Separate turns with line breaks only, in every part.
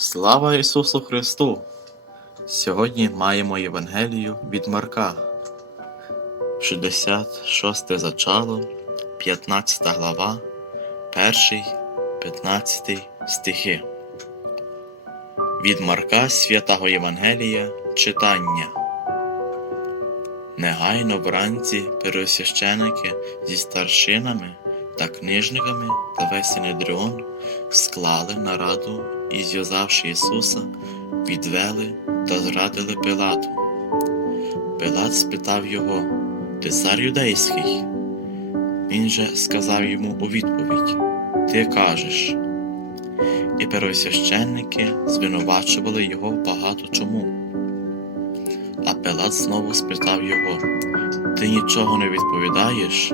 Слава Ісусу Христу! Сьогодні маємо Євангелію від Марка, 66 зачало, 15 глава, 1, 15 стихи. Від Марка святого Євангелія читання. Негайно вранці первосвященики зі старшинами та книжниками та весь Синедріон склали нараду і, зв'язавши Ісуса, відвели та зрадили Пилату. Пилат спитав його, Ти цар юдейський? Він же сказав йому у відповідь Ти кажеш. І первосвященники звинувачували його багато чому. А Пилат знову спитав його Ти нічого не відповідаєш?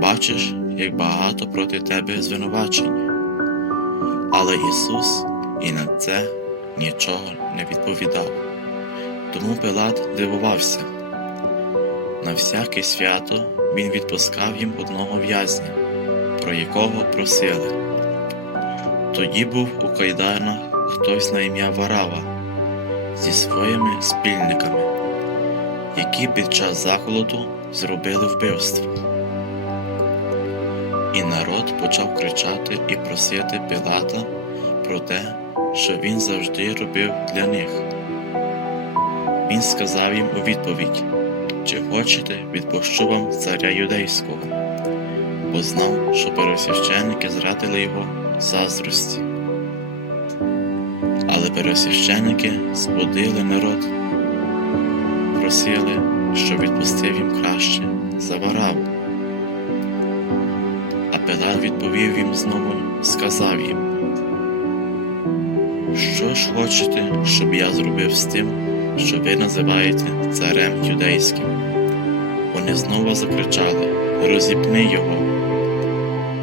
Бачиш, як багато проти тебе звинувачень. Але Ісус і на це нічого не відповідав. Тому Пилат дивувався. На всяке свято він відпускав їм одного в'язня, про якого просили. Тоді був у кайданах хтось на ім'я Варава зі своїми спільниками, які під час заколоту зробили вбивство. І народ почав кричати і просити Пилата про те, що він завжди робив для них. Він сказав їм у відповідь, чи хочете, відпущу вам царя юдейського, бо знав, що первосвященники зрадили його заздрості. Але первосвященники збудили народ, просили, щоб відпустив їм краще за. А Пилат відповів їм знову, сказав їм, що ж хочете, щоб я зробив з тим, що ви називаєте царем юдейським? Вони знову закричали Розіпни його.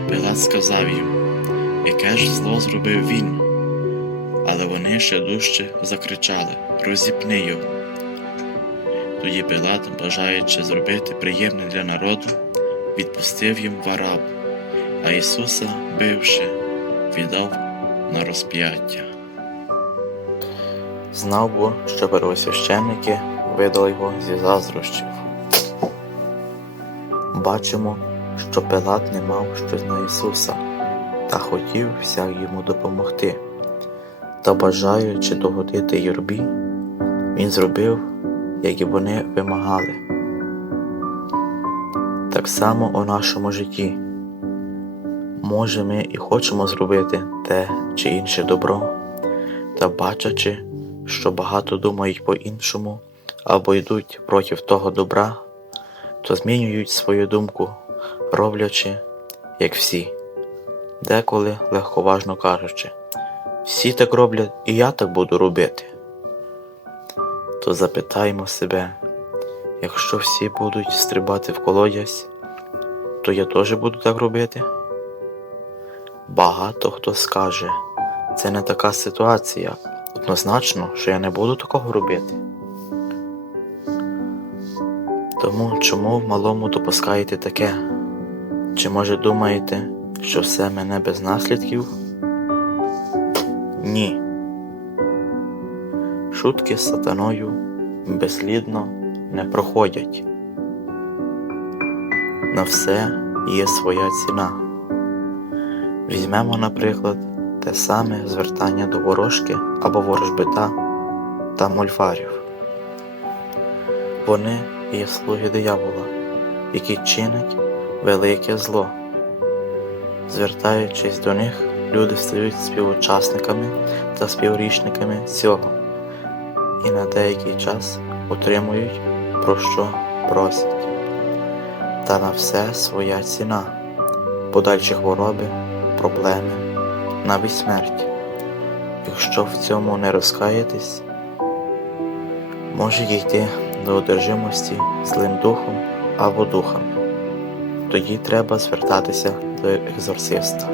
Пилат сказав їм, яке ж зло зробив він? Але вони ще дужче закричали Розіпни його. Тоді Пилат, бажаючи зробити приємне для народу, відпустив їм вараб, а Ісуса, бивши, віддав на розп'яття. Знав бо, що первосвященники видали його зі заздрощів. Бачимо, що Пилат не мав щось на Ісуса та хотів всяк йому допомогти. Та бажаючи догодити юрбі, він зробив, як і вони вимагали. Так само у нашому житті. Може, ми і хочемо зробити те чи інше добро, та бачачи, що багато думають по-іншому або йдуть проти того добра, то змінюють свою думку, роблячи, як всі, деколи легковажно кажучи, всі так роблять і я так буду робити. То запитаємо себе, якщо всі будуть стрибати в колодязь, то я теж буду так робити? Багато хто скаже, це не така ситуація. Однозначно, що я не буду такого робити. Тому чому в малому допускаєте таке? Чи може думаєте, що все мене без наслідків? Ні. Шутки з сатаною безслідно не проходять. На все є своя ціна. Візьмемо, наприклад, те саме звертання до ворожки або ворожбита та мольфарів. Вони є слуги диявола, які чинять велике зло. Звертаючись до них, люди стають співучасниками та співрічниками цього і на деякий час отримують про що просять. Та на все своя ціна, подальші хвороби, проблеми, навіть смерть. Якщо в цьому не розкаєтесь, може дійти до одержимості злим духом або духами. Тоді треба звертатися до екзорциста.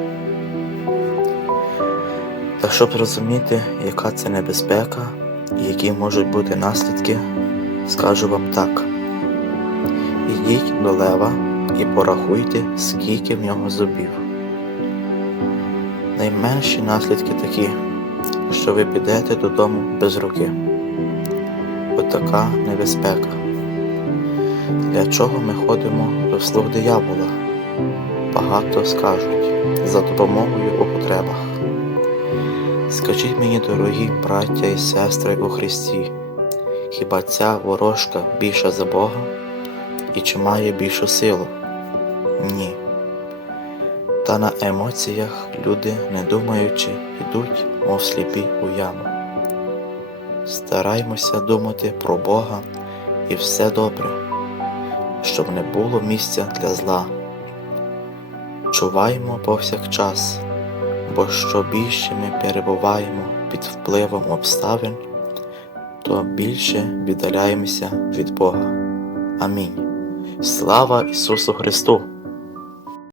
Та щоб зрозуміти, яка це небезпека і які можуть бути наслідки, скажу вам так. Ідіть до лева і порахуйте, скільки в нього зубів. Найменші наслідки такі що ви підете додому без руки. Отака небезпека. Для чого ми ходимо до слуг диявола? Багато скажуть за допомогою у потребах. Скажіть мені, дорогі браття і сестри у Христі, хіба ця ворожка більша за Бога і чи має більшу силу? Ні. Та на емоціях люди, не думаючи, йдуть, мов сліпі у яму. Стараймося думати про Бога і все добре, щоб не було місця для зла. Чуваймо повсякчас, бо що більше ми перебуваємо під впливом обставин, то більше віддаляємося від Бога. Амінь. Слава Ісусу Христу!